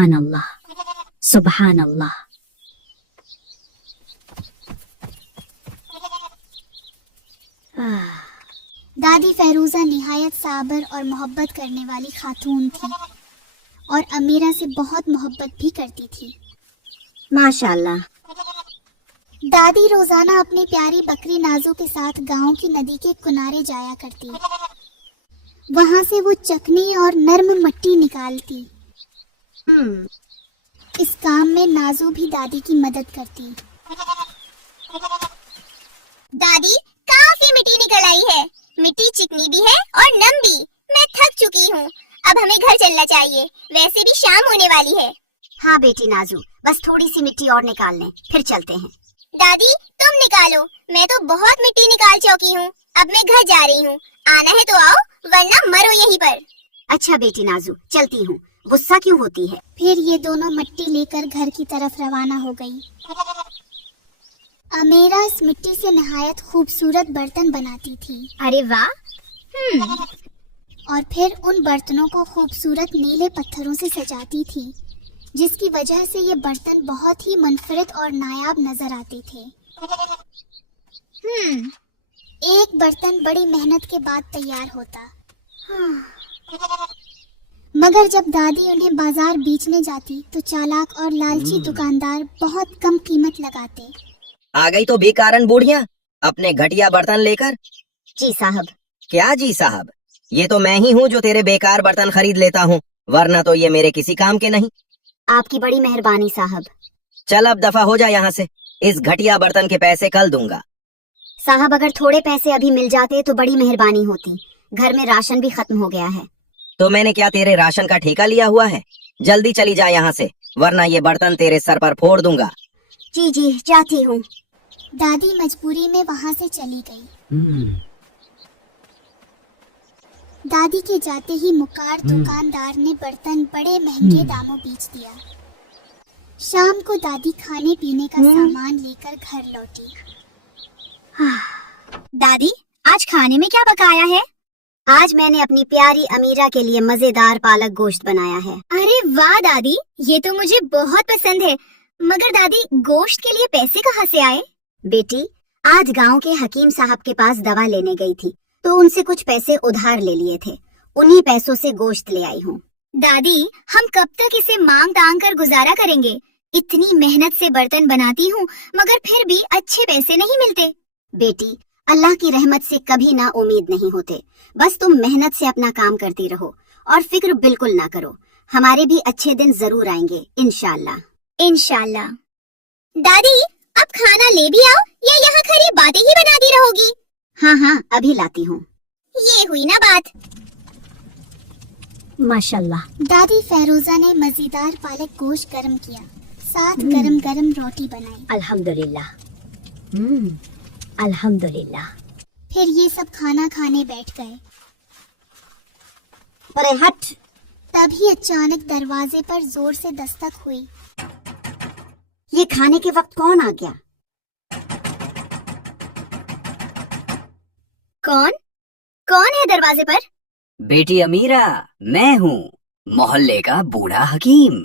सुभान अल्लाह, सुभान अल्लाह। दादी फेरूजा निहायत साबर और मोहब्बत करने वाली खातून थी और अमीरा से बहुत मोहब्बत भी करती थी। माशाअल्लाह। दादी रोजाना अपनी प्यारी बकरी नाजू के साथ गांव की नदी के किनारे जाया करती। वहां से वो चकनी और नर्म मिट्टी निकालती। इस काम में नाजू भी दादी की मदद करती। दादी काफी मिट्टी निकल आई है। मिट्टी चिकनी भी है और नम भी। मैं थक चुकी हूँ। अब हमें घर चलना चाहिए। वैसे भी शाम होने वाली है। हाँ बेटी नाजू, बस थोड़ी सी मिट्टी और निकाल लें, फिर चलते हैं। दादी तुम निकालो, मैं तो बहुत मिट्टी निकाल चुकी हूँ। अब मैं घर जा रही हूँ। आना है तो आओ, वरना मरो यहीं पर। अच्छा बेटी नाजू, चलती हूँ। गुस्सा क्यों होती है? फिर ये दोनों मिट्टी लेकर घर की तरफ रवाना हो गई। अमीरा इस मिट्टी से निहायत खूबसूरत बर्तन बनाती थी। अरे वाह। और फिर उन बर्तनों को खूबसूरत नीले पत्थरों से सजाती थी, जिसकी वजह से ये बर्तन बहुत ही मुनफरिद और नायाब नजर आते थे। एक बर्तन बड़ी मेहनत के बाद तैयार होता। मगर जब दादी उन्हें बाजार बेचने जाती तो चालाक और लालची दुकानदार बहुत कम कीमत लगाते। आ गई तो बेकारन बूढ़िया अपने घटिया बर्तन लेकर। जी साहब। क्या जी साहब? ये तो मैं ही हूँ जो तेरे बेकार बर्तन खरीद लेता हूँ, वरना तो ये मेरे किसी काम के नहीं। आपकी बड़ी मेहरबानी साहब। चल अब दफा हो जा यहाँ से। इस घटिया बर्तन के पैसे कल दूंगा। साहब अगर थोड़े पैसे अभी मिल जाते तो बड़ी मेहरबानी होती। घर में राशन भी खत्म हो गया है। तो मैंने क्या तेरे राशन का ठेका लिया हुआ है? जल्दी चली जा यहाँ से, वरना ये बर्तन तेरे सर पर फोड़ दूंगा। जी जी जाती हूँ। दादी मजबूरी में वहाँ से चली गई। दादी के जाते ही मुकार दुकानदार ने बर्तन बड़े महंगे दामों बेच दिया। शाम को दादी खाने पीने का सामान लेकर घर लौटी। दादी आज खाने में क्या पकाया है? आज मैंने अपनी प्यारी अमीरा के लिए मजेदार पालक गोश्त बनाया है। अरे वाह दादी, ये तो मुझे बहुत पसंद है। मगर दादी गोश्त के लिए पैसे कहाँ से आए? बेटी आज गांव के हकीम साहब के पास दवा लेने गई थी तो उनसे कुछ पैसे उधार ले लिए थे। उन्हीं पैसों से गोश्त ले आई हूँ। दादी हम कब तक इसे मांग तांग कर गुजारा करेंगे? इतनी मेहनत से बर्तन बनाती हूँ मगर फिर भी अच्छे पैसे नहीं मिलते। बेटी अल्लाह की रहमत से कभी ना उम्मीद नहीं होते। बस तुम मेहनत से अपना काम करती रहो और फिक्र बिल्कुल ना करो। हमारे भी अच्छे दिन जरूर आएंगे इंशाअल्लाह। इंशाअल्लाह। दादी अब खाना ले भी आओ या यहाँ खरी बातें ही बनाती रहोगी? हाँ हाँ अभी लाती हूँ। ये हुई ना बात। माशाअल्लाह। दादी फेरूजा ने मजेदार पालक गोश्त गरम किया, साथ गरम गरम रोटी बनाई। अल्हम्दुलिल्लाह। अल्हम्दुलिल्लाह। फिर ये सब खाना खाने बैठ गए। अरे हट। तभी अचानक दरवाजे पर जोर से दस्तक हुई। ये खाने के वक्त कौन आ गया? कौन कौन है दरवाजे पर? बेटी अमीरा, मैं हूँ, मोहल्ले का बूढ़ा हकीम।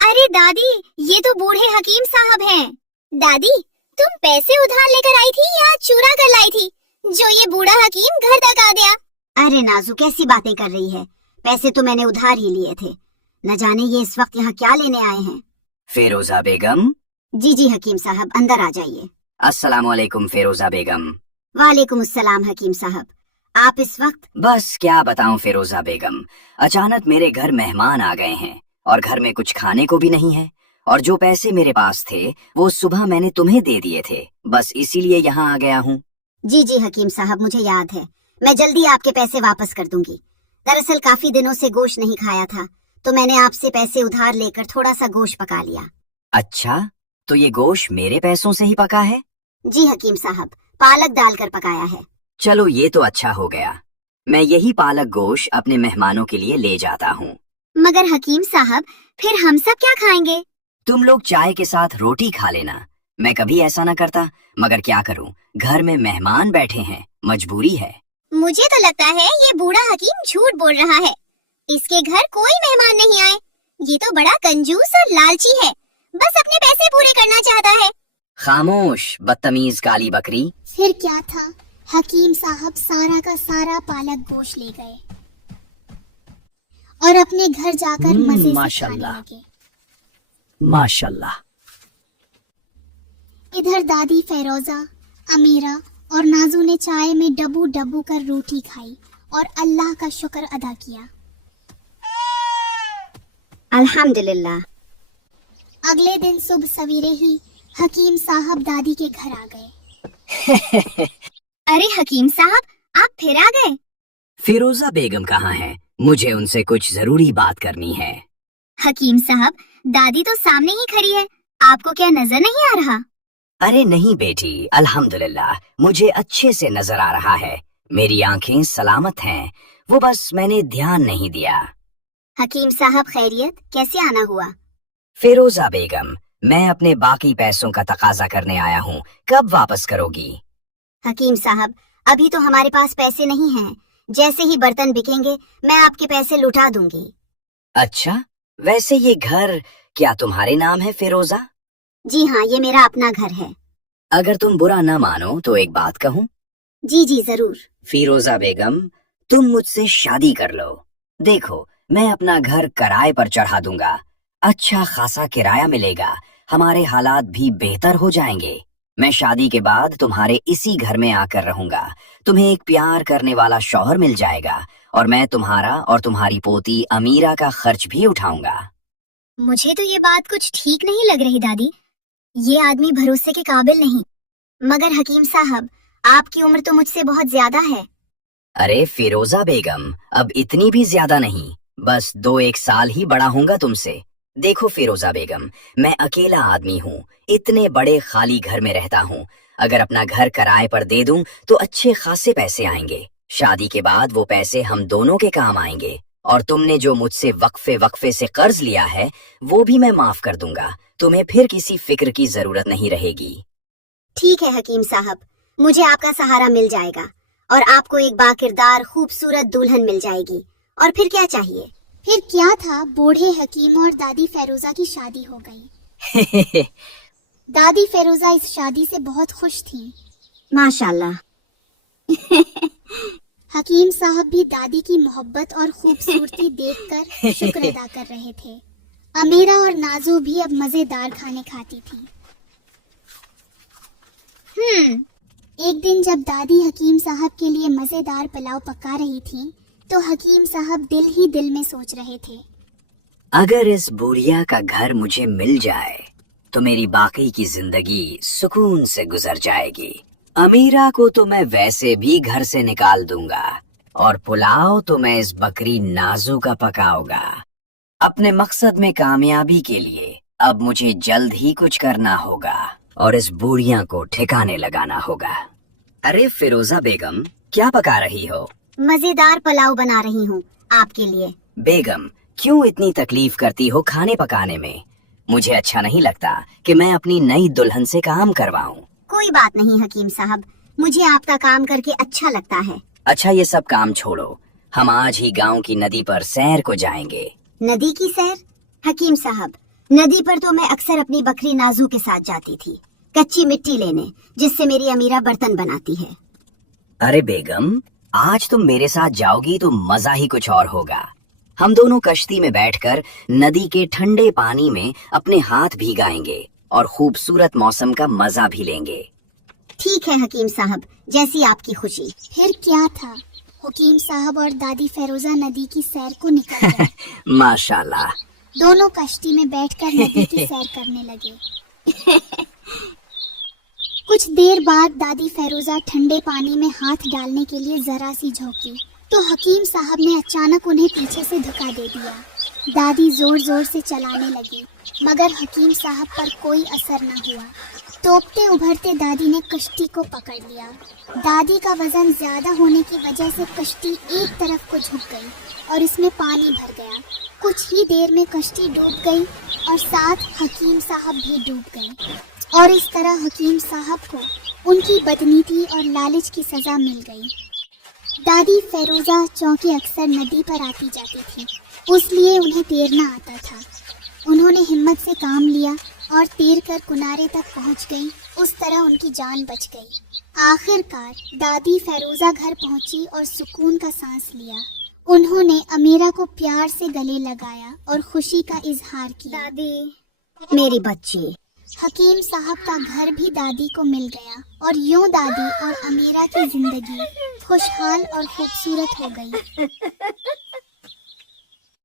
अरे दादी ये तो बूढ़े हकीम साहब हैं। दादी तुम पैसे उधार लेकर आई थी या चुरा कर लाई थी जो ये बूढ़ा हकीम घर तक आ गया? अरे नाजू कैसी बातें कर रही है? पैसे तो मैंने उधार ही लिए थे। न जाने ये इस वक्त यहाँ क्या लेने आए हैं। फेरोजा बेगम। जी जी हकीम साहब अंदर आ जाइए। अस्सलाम वालेकुम फेरोजा बेगम। वालेकुम अस्सलाम हकीम साहब। आप इस वक्त? बस क्या बताऊं फेरोजा बेगम, अचानक मेरे घर मेहमान आ गए हैं और घर में कुछ खाने को भी नहीं है। और जो पैसे मेरे पास थे वो सुबह मैंने तुम्हें दे दिए थे, बस इसीलिए यहाँ आ गया हूँ। जी जी हकीम साहब मुझे याद है, मैं जल्दी आपके पैसे वापस कर दूंगी। दरअसल काफी दिनों से गोश्त नहीं खाया था तो मैंने आपसे पैसे उधार लेकर थोड़ा सा गोश्त पका लिया। अच्छा, तो ये गोश्त मेरे पैसों से ही पका है? जी हकीम साहब, पालक डालकर पकाया है। चलो ये तो अच्छा हो गया। मैं यही पालक गोश्त अपने मेहमानों के लिए ले जाता हूँ। मगर हकीम साहब फिर हम सब क्या खाएंगे? तुम लोग चाय के साथ रोटी खा लेना। मैं कभी ऐसा न करता, मगर क्या करूँ, घर में मेहमान बैठे हैं, मजबूरी है। मुझे तो लगता है ये बूढ़ा हकीम झूठ बोल रहा है। इसके घर कोई मेहमान नहीं आए। ये तो बड़ा कंजूस और लालची है, बस अपने पैसे पूरे करना चाहता है। खामोश बदतमीज काली बकरी। फिर क्या था, हकीम साहब सारा का सारा पालक गोश्त ले गए और अपने घर जाकर मजे से खाने माशाल्लाह। लगे। माशाल्लाह। इधर दादी फेरोजा, अमीरा और नाजू ने चाय में डब्बू डब्बू कर रोटी खाई और अल्लाह का शुक्र अदा किया। अल्हम्दुलिल्लाह। अगले दिन सुबह सवेरे ही हकीम साहब दादी के घर आ गए। अरे हकीम साहब, आप फिर आ गए। फिरोजा बेगम कहाँ है? मुझे उनसे कुछ जरूरी बात करनी है। हकीम साहब, दादी तो सामने ही खड़ी है, आपको क्या नजर नहीं आ रहा? अरे नहीं बेटी, अल्हम्दुलिल्लाह मुझे अच्छे से नजर आ रहा है। मेरी आंखें सलामत हैं, वो बस मैंने ध्यान नहीं दिया। हकीम साहब खैरियत, कैसे आना हुआ? फिरोजा बेगम, मैं अपने बाकी पैसों का तकाजा करने आया हूँ, कब वापस करोगी? हकीम साहब, अभी तो हमारे पास पैसे नहीं हैं। जैसे ही बर्तन बिकेंगे मैं आपके पैसे लुटा दूंगी। अच्छा, वैसे ये घर क्या तुम्हारे नाम है फिरोजा? जी हाँ, ये मेरा अपना घर है। अगर तुम बुरा न मानो तो एक बात कहूँ? जी जी जरूर। फिरोजा बेगम, तुम मुझसे शादी कर लो। देखो, मैं अपना घर किराए पर चढ़ा दूंगा, अच्छा खासा किराया मिलेगा, हमारे हालात भी बेहतर हो जाएंगे। मैं शादी के बाद तुम्हारे इसी घर में आकर रहूंगा, तुम्हें एक प्यार करने वाला शौहर मिल जाएगा और मैं तुम्हारा और तुम्हारी पोती अमीरा का खर्च भी उठाऊंगा। मुझे तो ये बात कुछ ठीक नहीं लग रही दादी, ये आदमी भरोसे के काबिल नहीं। मगर हकीम साहब, आपकी उम्र तो मुझसे बहुत ज्यादा है। अरे फिरोजा बेगम, अब इतनी भी ज्यादा नहीं, बस 2-1 साल ही बड़ा होऊंगा तुमसे। देखो फिरोजा बेगम, मैं अकेला आदमी हूँ, इतने बड़े खाली घर में रहता हूँ। अगर अपना घर किराए पर दे दूं तो अच्छे खासे पैसे आएंगे। शादी के बाद वो पैसे हम दोनों के काम आएंगे और तुमने जो मुझसे वक्फे से कर्ज लिया है वो भी मैं माफ कर दूंगा। तुम्हें फिर किसी फिक्र की जरूरत नहीं रहेगी। ठीक है हकीम साहब, मुझे आपका सहारा मिल जाएगा और आपको एक बाकिरदार खूबसूरत दुल्हन मिल जाएगी। और फिर क्या चाहिए? फिर क्या था, बूढ़े हकीम और दादी फेरोजा की शादी हो गई। दादी फेरोजा इस शादी से बहुत खुश थीं। माशाल्लाह। हकीम साहब भी दादी की मोहब्बत और खूबसूरती देखकर शुक्र अदा कर रहे थे। अमीरा और नाजू भी अब मजेदार खाने खाती थी। एक दिन जब दादी हकीम साहब के लिए मजेदार पुलाव पका रही थी तो हकीम साहब दिल ही दिल में सोच रहे थे, अगर इस बुढ़िया का घर मुझे मिल जाए तो मेरी बाकी की जिंदगी सुकून से गुजर जाएगी। अमीरा को तो मैं वैसे भी घर से निकाल दूंगा और पुलाव तो मैं इस बकरी नाजू का पकाऊंगा। अपने मकसद में कामयाबी के लिए अब मुझे जल्द ही कुछ करना होगा और इस बुढ़िया को ठिकाने लगाना होगा। अरे फिरोजा बेगम, क्या पका रही हो? मजेदार पुलाव बना रही हूँ आपके लिए। बेगम, क्यों इतनी तकलीफ करती हो खाने पकाने में? मुझे अच्छा नहीं लगता कि मैं अपनी नई दुल्हन से काम करवाऊं। कोई बात नहीं हकीम साहब, मुझे आपका काम करके अच्छा लगता है। अच्छा, ये सब काम छोड़ो, हम आज ही गांव की नदी पर सैर को जाएंगे। नदी की सैर? हकीम साहब, नदी पर तो मैं अक्सर अपनी बकरी नाजू के साथ जाती थी, कच्ची मिट्टी लेने, जिससे मेरी अमीरा बर्तन बनाती है। अरे बेगम, आज तुम मेरे साथ जाओगी तो मजा ही कुछ और होगा। हम दोनों कश्ती में बैठकर नदी के ठंडे पानी में अपने हाथ भिगाएंगे और खूबसूरत मौसम का मजा भी लेंगे। ठीक है हकीम साहब, जैसी आपकी खुशी। फिर क्या था, हकीम साहब और दादी फेरोजा नदी की सैर को निकल गए। माशाल्लाह। दोनों कश्ती में बैठकर नदी की सैर करने लगे। कुछ देर बाद दादी फेरोजा ठंडे पानी में हाथ डालने के लिए जरा सी झोंकी तो हकीम साहब ने अचानक उन्हें पीछे से धक्का दे दिया। दादी जोर जोर से चलाने लगी मगर हकीम साहब पर कोई असर न हुआ। तोपते उभरते दादी ने कश्ती को पकड़ लिया। दादी का वजन ज्यादा होने की वजह से कश्ती एक तरफ को झुक गई और इसमें पानी भर गया। कुछ ही देर में कश्ती डूब गई और साथ हकीम साहब भी डूब गए और इस तरह हकीम साहब को उनकी बदनीति और लालच की सजा मिल गई। दादी फेरोजा चौंके अक्सर नदी पर आती जाती थी उस लिए उन्हें तैरना आता था। उन्होंने हिम्मत से काम लिया और तैर कर किनारे तक पहुंच गई। उस तरह उनकी जान बच गई। आखिरकार दादी फेरोजा घर पहुंची और सुकून का सांस लिया। उन्होंने अमीरा को प्यार से गले लगाया और खुशी का इजहार किया। दादी मेरी बच्ची। हकीम साहब का घर भी दादी को मिल गया और यूं दादी और अमीरा की जिंदगी खुशहाल और खूबसूरत हो गई।